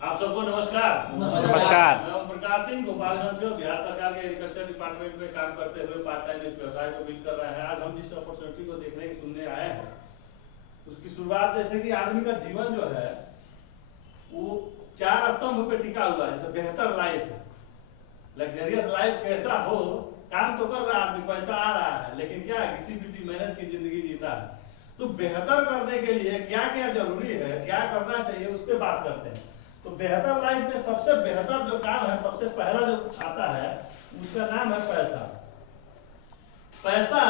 आप सबको नमस्कार। नमस्कार। मैं ओम प्रकाश सिंह गोपालगंज से बिहार सरकार के एग्रीकल्चर डिपार्टमेंट में काम करते हुए पार्ट टाइम इस व्यवसाय को बिल्ड कर रहे हैं। आज हम जिस अपॉर्चुनिटी को देखने सुनने आए हैं उसकी शुरुआत जैसे कि आदमी का जीवन जो है वो 4 स्तंभ पे टिका हुआ है। जैसे बेहतर लाइफ, लग्जरियस लाइफ कैसा हो, काम तो कर रहा है आदमी, पैसा आ रहा है, लेकिन क्या किसी भी मैनेज की जिंदगी जीता है। तो बेहतर करने के लिए क्या क्या जरूरी है, क्या करना चाहिए, उस पर बात करते हैं। तो बेहतर लाइफ में सबसे बेहतर जो काम है, सबसे पहला जो आता है उसका नाम है पैसा। पैसा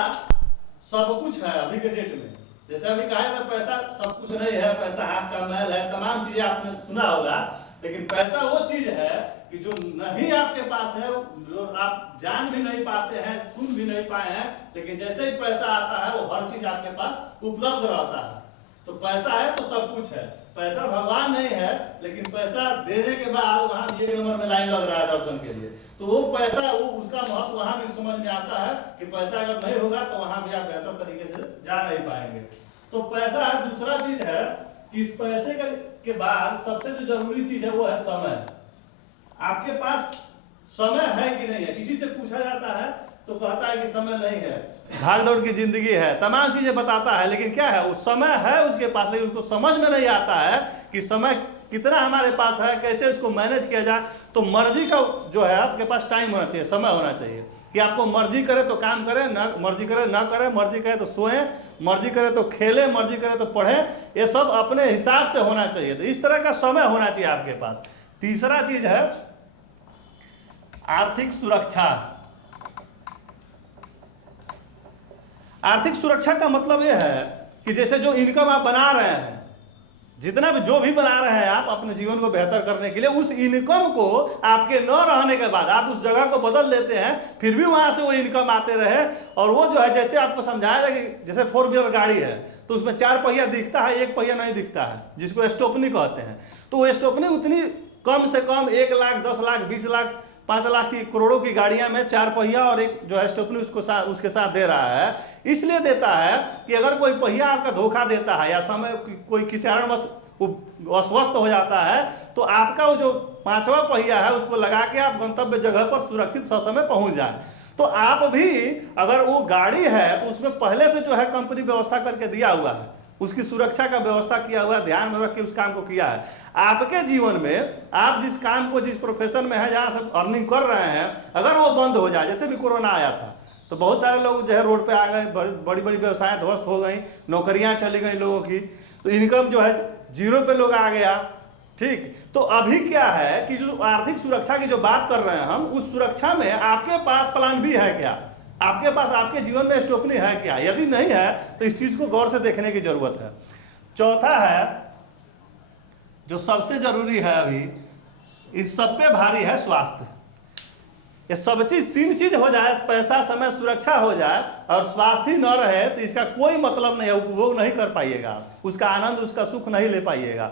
सब कुछ है अभी के डेट में। जैसे अभी कहा था पैसा सब कुछ नहीं है, पैसा हाथ का मैल है, तमाम चीजें आपने सुना होगा। लेकिन पैसा वो चीज है कि जो नहीं आपके पास है, जो आप जान भी नहीं पाते हैं, सुन भी नहीं पाए हैं, लेकिन जैसे ही पैसा आता है वो हर चीज आपके पास उपलब्ध रहता है। तो पैसा है तो सब कुछ है। पैसा भगवान नहीं है, लेकिन पैसा देने के बाद वहां 1 नंबर में लाइन लग रहा है दर्शन के लिए। तो वो पैसा, वो उसका महत्व वहां भी समझ में आता है कि पैसा अगर नहीं होगा तो वहां भी आप बेहतर तरीके से जा नहीं पाएंगे। तो पैसा है। दूसरा चीज है कि इस पैसे के बाद सबसे जो जरूरी चीज है वो है समय। आपके पास समय है कि नहीं है। किसी से पूछा जाता है तो कहता है कि समय नहीं है, भाग दौड़ की जिंदगी है, तमाम चीजें बताता है, लेकिन क्या है, वो समय है उसके पास, लेकिन उसको समझ में नहीं आता है कि समय कितना हमारे पास है, कैसे उसको मैनेज किया जाए। तो मर्जी का जो है आपके पास टाइम होना चाहिए, समय होना चाहिए कि आपको मर्जी करे तो काम करे, ना मर्जी करे ना करे, मर्जी करे तो सोए, मर्जी करे तो खेले, मर्जी करे तो पढ़े। ये सब अपने हिसाब से होना चाहिए। तो इस तरह का समय होना चाहिए आपके पास। तीसरा चीज है आर्थिक सुरक्षा। आर्थिक सुरक्षा का मतलब यह है कि जैसे जो इनकम आप बना रहे हैं, जितना भी जो भी बना रहे हैं आप अपने जीवन को बेहतर करने के लिए, उस इनकम को आपके न रहने के बाद आप उस जगह को बदल देते हैं, फिर भी वहां से वो इनकम आते रहे। और वो जो है, जैसे आपको समझाया जाए कि जैसे 4 व्हीलर गाड़ी है तो उसमें 4 पहिया दिखता है, 1 पहिया नहीं दिखता है, जिसको स्टोपनी कहते हैं। तो वो स्टोपनी उतनी कम से कम 1 लाख, 10 लाख, 20 लाख, 5 लाख की, करोड़ों की गाड़ियां में 4 पहिया और एक जो है स्टेपनी उसके साथ दे रहा है। इसलिए देता है कि अगर कोई पहिया आपका धोखा देता है या समय कोई किसी कारणवश अस्वस्थ हो जाता है तो आपका वो जो 5वां पहिया है उसको लगा के आप गंतव्य जगह पर सुरक्षित ससमय पहुंच जाए। तो आप भी अगर वो गाड़ी है तो उसमें पहले से जो है कंपनी व्यवस्था करके दिया हुआ है, उसकी सुरक्षा का व्यवस्था किया हुआ है, ध्यान में रख के उस काम को किया है। आपके जीवन में आप जिस काम को, जिस प्रोफेशन में है, जहाँ से अर्निंग कर रहे हैं, अगर वो बंद हो जाए, जैसे भी कोरोना आया था तो बहुत सारे लोग जो है रोड पे आ गए, बड़ी बड़ी व्यवसाय ध्वस्त हो गई, नौकरियां चली गई लोगों की, तो इनकम जो है जीरो पे लोग आ गया। ठीक, तो अभी क्या है कि जो आर्थिक सुरक्षा की जो बात कर रहे हैं हम, उस सुरक्षा में आपके पास प्लान बी है क्या? आपके पास आपके जीवन में स्टोपनी है क्या? यदि नहीं है तो इस चीज को गौर से देखने की जरूरत है। चौथा है जो सबसे जरूरी है अभी, इस सब पे भारी है स्वास्थ्य। ये सब चीज, 3 चीज हो जाए, पैसा, समय, सुरक्षा हो जाए और स्वास्थ्य ही न रहे तो इसका कोई मतलब नहीं है, उपभोग नहीं कर पाइएगा, उसका आनंद, उसका सुख नहीं ले पाइएगा।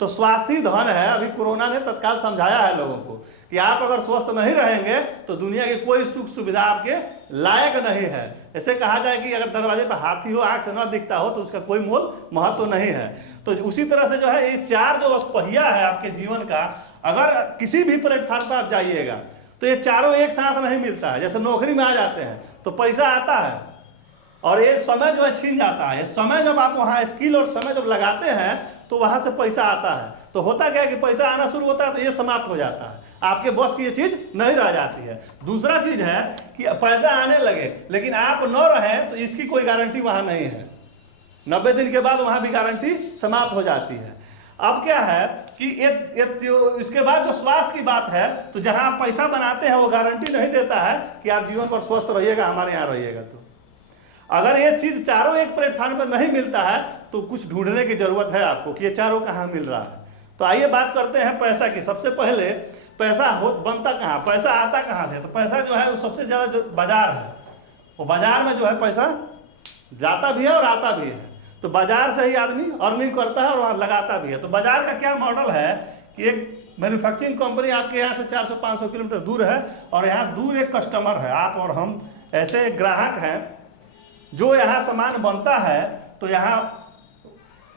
तो स्वास्थ्य ही धन है। अभी कोरोना ने तत्काल समझाया है लोगों को कि आप अगर स्वस्थ नहीं रहेंगे तो दुनिया की कोई सुख सुविधा आपके लायक नहीं है। ऐसे कहा जाए कि अगर दरवाजे पर हाथी हो, आंख से न दिखता हो, तो उसका कोई मोल महत्व नहीं है। तो उसी तरह से जो है ये 4 जो पहिया है आपके जीवन का, अगर किसी भी प्लेटफॉर्म पर आप जाइएगा तो ये चारों एक साथ नहीं मिलता है। जैसे नौकरी में आ जाते हैं तो पैसा आता है और ये समय जो है छीन जाता है। समय जब आप वहाँ स्किल और समय जब लगाते हैं तो वहाँ से पैसा आता है। तो होता क्या है कि पैसा आना शुरू होता है तो ये समाप्त हो जाता है, आपके बस की ये चीज नहीं रह जाती है। दूसरा चीज है कि पैसा आने लगे लेकिन आप न रहें तो इसकी कोई गारंटी वहाँ नहीं है। 90 दिन के बाद वहाँ भी गारंटी समाप्त हो जाती है। अब क्या है कि इसके बाद जो स्वास्थ्य की बात है, तो जहां आप पैसा बनाते हैं वो गारंटी नहीं देता है कि आप जीवन पर स्वस्थ रहिएगा, हमारे यहाँ रहिएगा। तो अगर ये चीज चारों एक प्लेटफॉर्म पर नहीं मिलता है तो कुछ ढूंढने की जरूरत है आपको कि ये चारों कहाँ मिल रहा है। तो आइए बात करते हैं पैसा की। सबसे पहले पैसा बनता कहाँ, पैसा आता कहाँ से? तो पैसा जो है वो सबसे ज्यादा जो बाजार है, वो बाजार में जो है पैसा जाता भी है और आता भी है। तो बाजार से ही आदमी अर्निंग करता है और वहाँ लगाता भी है। तो बाजार का क्या मॉडल है कि एक मैन्युफैक्चरिंग कंपनी आपके यहाँ से 400-500 किलोमीटर दूर है और यहाँ दूर एक कस्टमर है, आप और हम ऐसे ग्राहक हैं जो यहाँ सामान बनता है। तो यहाँ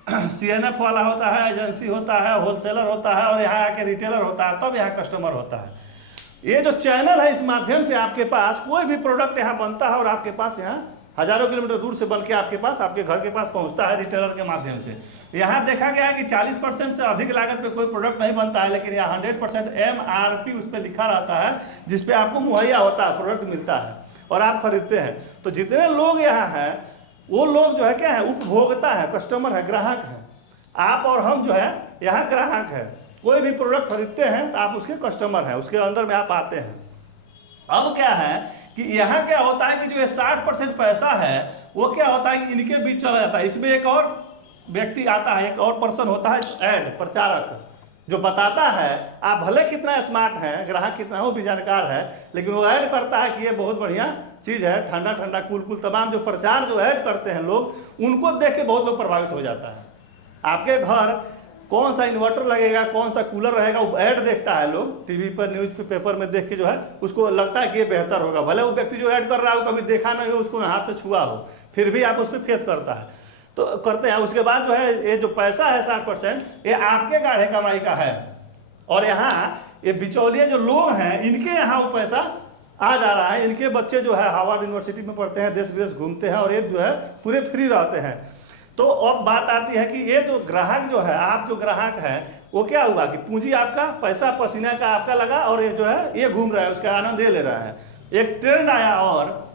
CNF वाला होता है, एजेंसी होता है, होलसेलर होता है और यहाँ आके रिटेलर होता है, तब यहाँ कस्टमर होता है। ये जो चैनल है, इस माध्यम से आपके पास कोई भी प्रोडक्ट यहाँ बनता है और आपके पास यहाँ हजारों किलोमीटर दूर से बन के आपके पास, आपके घर के पास पहुँचता है रिटेलर के माध्यम से। यहाँ देखा गया है कि 40% से अधिक लागत पे कोई प्रोडक्ट नहीं बनता है, लेकिन यहाँ 100% MRP उस पर लिखा रहता है, जिसपे आपको मुहैया होता है, प्रोडक्ट मिलता है और आप खरीदते हैं। तो जितने लोग यहाँ हैं वो लोग जो है क्या है, उपभोक्ता है, कस्टमर है, ग्राहक है। आप और हम जो है यहाँ ग्राहक है। कोई भी प्रोडक्ट खरीदते हैं तो आप उसके कस्टमर हैं, उसके अंदर में आप आते हैं। अब क्या है कि यहाँ क्या होता है कि जो ये 60% पैसा है वो क्या होता है कि इनके बीच चला जाता है। इसमें एक और व्यक्ति आता है, एक और पर्सन होता है ऐड प्रचारक, जो बताता है आप भले कितना स्मार्ट हैं, ग्राहक कितना हो भी जानकार है, लेकिन वो ऐड करता है कि ये बहुत बढ़िया चीज़ है, ठंडा ठंडा कूल कूल, तमाम जो प्रचार जो ऐड करते हैं लोग, उनको देख के बहुत लोग प्रभावित हो जाता है। आपके घर कौन सा इन्वर्टर लगेगा, कौन सा कूलर रहेगा, वो ऐड देखता है लोग टीवी पर, न्यूज पेपर में देख के जो है उसको लगता है कि ये बेहतर होगा। भले वो व्यक्ति जो ऐड कर रहा है वो कभी देखा नहीं हो, उसको हाथ से छुआ हो, फिर भी आप उस पर फेथ करता है तो करते हैं। उसके बाद जो है ये जो पैसा है 60% ये आपके गाढ़े कमाई का है, और यहाँ ये बिचौलिए जो लोग हैं इनके यहाँ वो पैसा आ जा रहा है। इनके बच्चे जो है हार्वर्ड यूनिवर्सिटी में पढ़ते हैं, देश विदेश घूमते हैं और ये जो है पूरे फ्री रहते हैं। तो अब बात आती है कि ये जो ग्राहक जो है, आप जो ग्राहक है वो क्या हुआ कि पूंजी आपका, पैसा पसीना का आपका लगा और ये जो है ये घूम रहा है, उसका आनंद ये ले रहा है। एक ट्रेंड आया और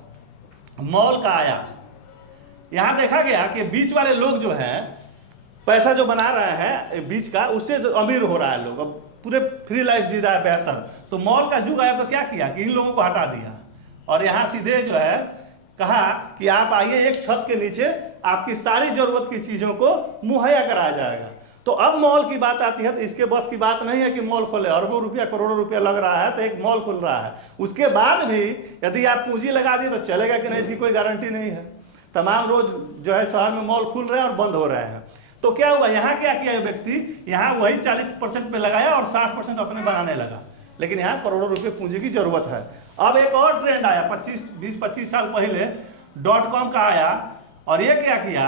मॉल का आया। यहाँ देखा गया कि बीच वाले लोग जो है पैसा जो बना रहे हैं बीच का, उससे जो अमीर हो रहा है लोग, अब पूरे फ्री लाइफ जी रहा है बेहतर। तो मॉल का युग आया तो क्या किया कि इन लोगों को हटा दिया और यहाँ सीधे जो है कहा कि आप आइए, एक छत के नीचे आपकी सारी जरूरत की चीजों को मुहैया कराया जाएगा। तो अब मॉल की बात आती है तो इसके बस की बात नहीं है कि मॉल खोले, अरबों रुपया करोड़ों रुपया लग रहा है तो एक मॉल खुल रहा है। उसके बाद भी यदि आप पूंजी लगा दिए तो चलेगा कि नहीं, इसकी कोई गारंटी नहीं है। तमाम रोज जो है शहर में मॉल खुल रहे हैं और बंद हो रहे हैं। तो क्या हुआ, यहाँ क्या किया व्यक्ति, यहाँ वही 40% पे लगाया और 60% अपने बनाने लगा, लेकिन यहाँ करोड़ों रुपए पूंजी की जरूरत है। अब एक और ट्रेंड आया 20-25 साल पहले, .com का आया और ये क्या किया,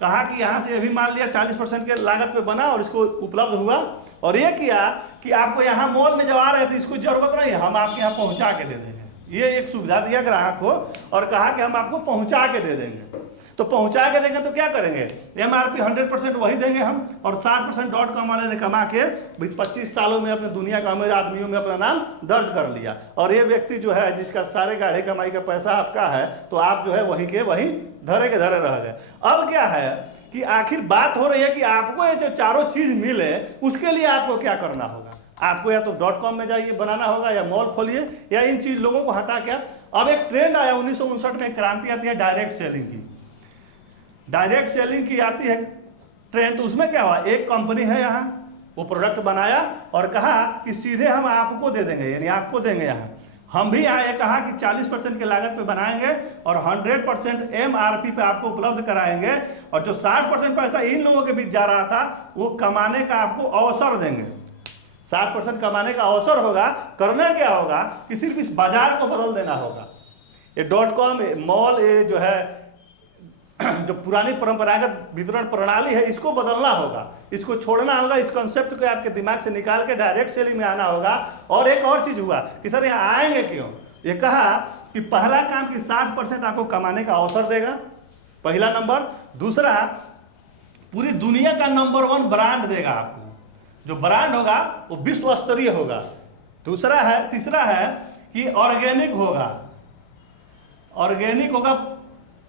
कहा कि यहाँ से अभी मान लिया 40% के लागत पे बना और इसको उपलब्ध हुआ, और ये किया कि आपको यहाँ मॉल में जब आ रहे थे इसको जरूरत नहीं है, हम आपके यहाँ पहुँचा के दे देंगे। ये एक सुविधा दिया ग्राहक को और कहा कि हम आपको पहुँचा के दे देंगे। तो पहुँचा के देंगे तो क्या करेंगे, MRP 100% वही देंगे हम, और 60% .com वाले ने कमा के 20-25 सालों में अपने दुनिया का अमीर आदमियों में अपना नाम दर्ज कर लिया। और ये व्यक्ति जो है जिसका सारे गाढ़े कमाई का पैसा आपका है, तो आप जो है वहीं के वहीं धरे के धरे रह गए। अब क्या है कि आखिर बात हो रही है कि आपको ये जो चारों चीज मिले उसके लिए आपको क्या करना होगा। आपको या तो .com में जाइए बनाना होगा, या मॉल खोलिए, या इन चीज लोगों को हटा के। अब एक ट्रेंड आया 1959 में, क्रांति आती है डायरेक्ट सेलिंग की। डायरेक्ट सेलिंग की आती है ट्रेंड, तो उसमें क्या हुआ, एक कंपनी है यहाँ, वो प्रोडक्ट बनाया और कहा कि सीधे हम आपको दे देंगे, यानी आपको देंगे। यहाँ हम भी आए, कहा कि 40% की लागत पे बनाएंगे और 100% MRP पे आपको उपलब्ध कराएंगे, और जो 60% पैसा इन लोगों के बीच जा रहा था वो कमाने का आपको अवसर देंगे। 60% कमाने का अवसर होगा। करना क्या होगा कि सिर्फ इस बाजार को बदल देना होगा। ये .com, मॉल, ये जो है जो पुरानी परंपरागत वितरण प्रणाली है इसको बदलना होगा, इसको छोड़ना होगा, इस कॉन्सेप्ट को आपके दिमाग से निकाल के डायरेक्ट सेलिंग में आना होगा। और एक और चीज हुआ कि सर यहाँ आएंगे क्यों, ये कहा कि पहला काम कि 60% आपको कमाने का अवसर देगा, पहला नंबर। दूसरा, पूरी दुनिया का नंबर 1 ब्रांड देगा आपको, जो ब्रांड होगा वो विश्व स्तरीय होगा। तीसरा है कि ऑर्गेनिक होगा,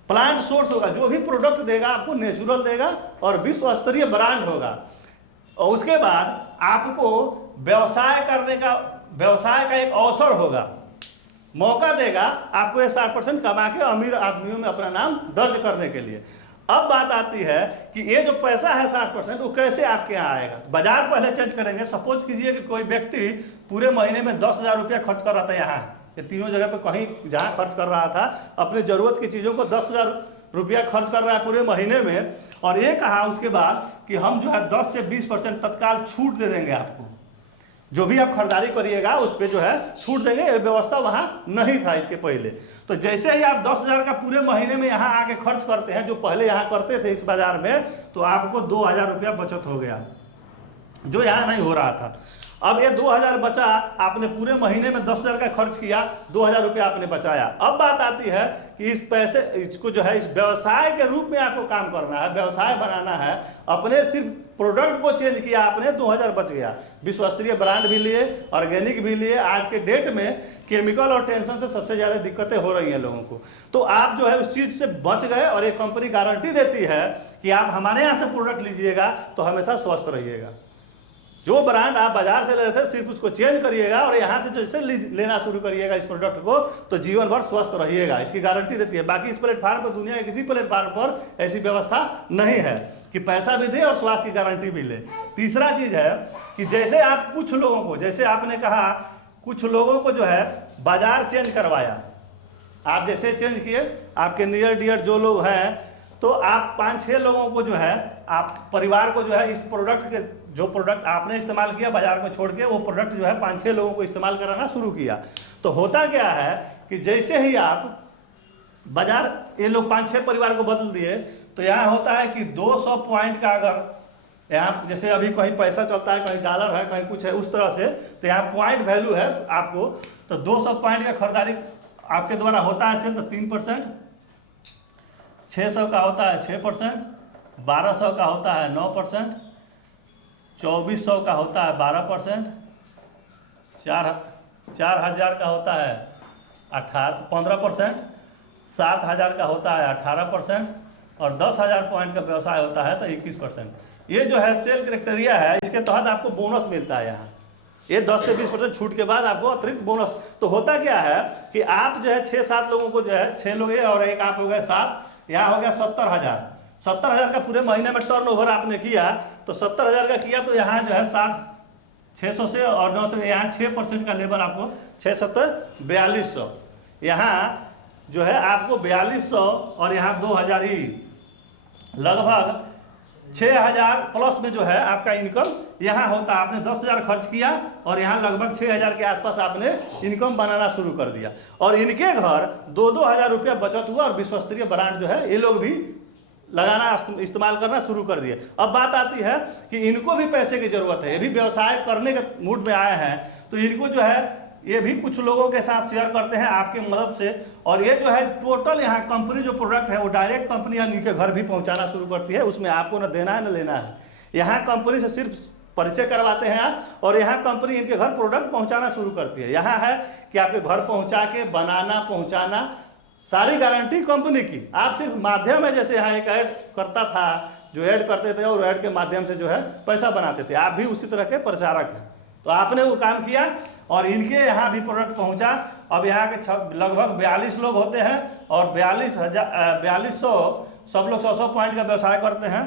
प्लांट सोर्स होगा, जो भी प्रोडक्ट देगा आपको नेचुरल देगा और विश्व स्तरीय ब्रांड होगा। और उसके बाद आपको व्यवसाय का एक अवसर होगा, मौका देगा आपको ये 60% कमा के अमीर आदमियों में अपना नाम दर्ज करने के लिए। अब बात आती है कि ये जो पैसा है 60% वो कैसे आपके यहाँ आएगा। बाजार पहले चेंज करेंगे। सपोज कीजिए कि कोई व्यक्ति पूरे महीने में 10,000 रुपया खर्च कर रहा था, यहाँ ये तीनों जगह पे कहीं जहाँ खर्च कर रहा था अपनी जरूरत की चीज़ों को 10,000 रुपया खर्च कर रहा है पूरे महीने में, और ये कहा उसके बाद कि हम जो है 10 से 20% तत्काल छूट दे देंगे आपको। जो भी आप खरीदारी करिएगा उस पर जो है छूट देंगे। ये व्यवस्था वहाँ नहीं था इसके पहले। तो जैसे ही आप 10,000 का पूरे महीने में यहाँ आके खर्च करते हैं, जो पहले यहाँ करते थे इस बाजार में, तो आपको 2,000 रुपया बचत हो गया, जो यहाँ नहीं हो रहा था। अब ये 2,000 बचा, आपने पूरे महीने में 10,000 का खर्च किया, 2,000 रुपया आपने बचाया। अब बात आती है कि इस पैसे, इसको जो है इस व्यवसाय के रूप में आपको काम करना है, व्यवसाय बनाना है। अपने सिर्फ प्रोडक्ट को चेंज किया आपने, 2,000 बच गया। विश्वस्तरीय ब्रांड भी लिए, ऑर्गेनिक भी लिए। आज के डेट में केमिकल और टेंशन से सबसे ज़्यादा दिक्कतें हो रही हैं लोगों को। तो आप जो है उस चीज़ से बच गए, और एक कंपनी गारंटी देती है कि आप हमारे यहाँ से प्रोडक्ट लीजिएगा तो हमेशा स्वस्थ रहिएगा। जो ब्रांड आप बाजार से ले रहे थे सिर्फ उसको चेंज करिएगा और यहाँ से जैसे लेना शुरू करिएगा इस प्रोडक्ट को, तो जीवन भर स्वस्थ रहिएगा, इसकी गारंटी देती है। बाकी इस प्लेटफार्म पर, दुनिया के किसी प्लेटफार्म पर ऐसी व्यवस्था नहीं है कि पैसा भी दे और स्वास्थ्य की गारंटी भी ले। तीसरा चीज है कि जैसे आप कुछ लोगों को, जैसे आपने कहा कुछ लोगों को जो है बाजार चेंज करवाया, आप जैसे चेंज किए, आपके नियर डियर जो लोग हैं, तो आप 5-6 लोगों को जो है, आप परिवार को जो है इस प्रोडक्ट के, जो प्रोडक्ट आपने इस्तेमाल किया बाजार में छोड़ के, वो प्रोडक्ट जो है 5-6 लोगों को इस्तेमाल कराना शुरू किया। तो होता क्या है कि जैसे ही आप बाजार, ये लोग 5-6 परिवार को बदल दिए, तो यहाँ होता है कि 200 पॉइंट का, अगर यहाँ जैसे अभी कहीं पैसा चलता है, कहीं डॉलर है, कहीं कुछ है उस तरह से, तो यहाँ पॉइंट वैल्यू है आपको, तो 200 पॉइंट का खरीदारी आपके द्वारा होता है सेल, तो 3%, 600 का होता है 6%, 1200 का होता है 9%, 2400 का होता है 12%, 4,000 का होता है 15%, 7,000 का होता है 18%, और 10,000 पॉइंट का व्यवसाय होता है तो 21%। ये जो है सेल क्राइटेरिया है, इसके तहत आपको बोनस मिलता है। यहाँ ये 10 से 20% छूट के बाद आपको अतिरिक्त बोनस। तो होता क्या है कि आप जो है 6-7 लोगों को जो है, 6 लोग और एक आप हो गए 7, यहाँ हो गया 70,000। 70,000 का पूरे महीने में टर्नओवर आपने किया, तो 70,000 का किया, तो यहाँ जो है 600 से और 900 से यहाँ 6% का लेवल आपको 6-7-4200। यहाँ जो है आपको 4200 और यहाँ 2,000 ही, लगभग 6,000 प्लस में जो है आपका इनकम यहाँ होता है। आपने 10,000 खर्च किया और यहाँ लगभग 6,000 के आसपास आपने इनकम बनाना शुरू कर दिया, और इनके घर 2-2 हज़ार रुपया बचत हुआ, और विश्वस्तरीय ब्रांड जो है ये लोग भी लगाना, इस्तेमाल करना शुरू कर दिए। अब बात आती है कि इनको भी पैसे की जरूरत है, ये भी व्यवसाय करने के मूड में आए हैं, तो इनको जो है ये भी कुछ लोगों के साथ शेयर करते हैं आपकी मदद से। और ये जो है टोटल यहाँ कंपनी जो प्रोडक्ट है वो डायरेक्ट कंपनी इनके घर भी पहुँचाना शुरू करती है, उसमें आपको न देना है न लेना है। यहाँ कंपनी से सिर्फ परिचय करवाते हैं आप, और यहाँ कंपनी इनके घर प्रोडक्ट पहुँचाना शुरू करती है। यहाँ है कि आपके घर पहुँचा के बनाना, पहुँचाना, सारी गारंटी कंपनी की। आप सिर्फ माध्यम है, जैसे यहाँ एक ऐड करता था, जो ऐड करते थे और ऐड के माध्यम से जो है पैसा बनाते थे, आप भी उसी तरह के प्रचारक हैं। तो आपने वो काम किया और इनके यहाँ भी प्रोडक्ट पहुँचा। अब यहाँ के लगभग 42 लोग होते हैं, और 4200 सब लोग 100 पॉइंट का व्यवसाय करते हैं।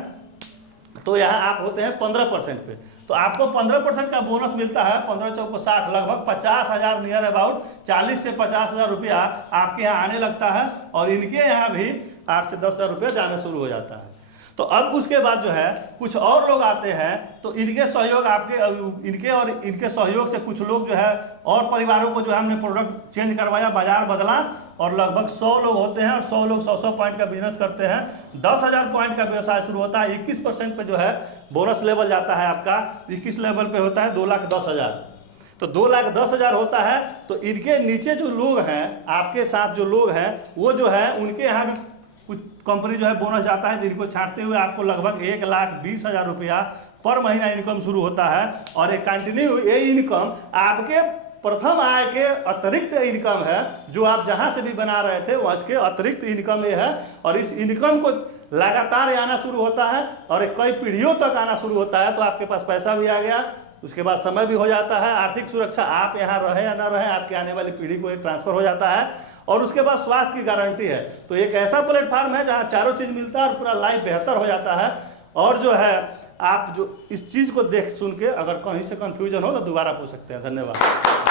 तो यहाँ आप होते हैं 15% पे, तो आपको 15% का बोनस मिलता है। 15×4 = लगभग 50,000, नियर अबाउट 40 से 50,000 रुपया आपके यहाँ आने लगता है, और इनके यहाँ भी 8 से 10,000 रुपया जाना शुरू हो जाता है। तो अब उसके बाद जो है कुछ और लोग आते हैं, तो इनके सहयोग, आपके इनके और इनके सहयोग से कुछ लोग जो है और परिवारों को जो है हमने प्रोडक्ट चेंज करवाया, बाजार बदला, और लगभग 100 लोग होते हैं, और 100 लोग 100 पॉइंट का बिजनेस करते हैं। 10,000 पॉइंट का व्यवसाय शुरू होता है, 21% पे जो है बोनस लेवल जाता है आपका। 21 लेवल पे होता है 2,10,000, तो 2,10,000 होता है। तो इनके नीचे जो लोग हैं, आपके साथ जो लोग हैं, वो जो है उनके यहाँ भी कुछ कंपनी जो है बोनस जाता है, तो इनको छांटते हुए आपको लगभग 1,20,000 रुपया पर महीना इनकम शुरू होता है। और एक कंटिन्यू ये इनकम आपके प्रथम आय के अतिरिक्त इनकम है, जो आप जहां से भी बना रहे थे वह इसके अतिरिक्त इनकम ये है। और इस इनकम को लगातार आना शुरू होता है, और कई पीढ़ियों तक आना शुरू होता है। तो आपके पास पैसा भी आ गया, उसके बाद समय भी हो जाता है, आर्थिक सुरक्षा, आप यहाँ रहे या ना रहे, आपके आने वाली पीढ़ी को एक ट्रांसफर हो जाता है, और उसके बाद स्वास्थ्य की गारंटी है। तो एक ऐसा प्लेटफार्म है जहाँ चारों चीज़ मिलता है और पूरा लाइफ बेहतर हो जाता है। और जो है आप जो इस चीज़ को देख सुन के अगर कहीं से कन्फ्यूजन हो तो दोबारा पूछ सकते हैं। धन्यवाद।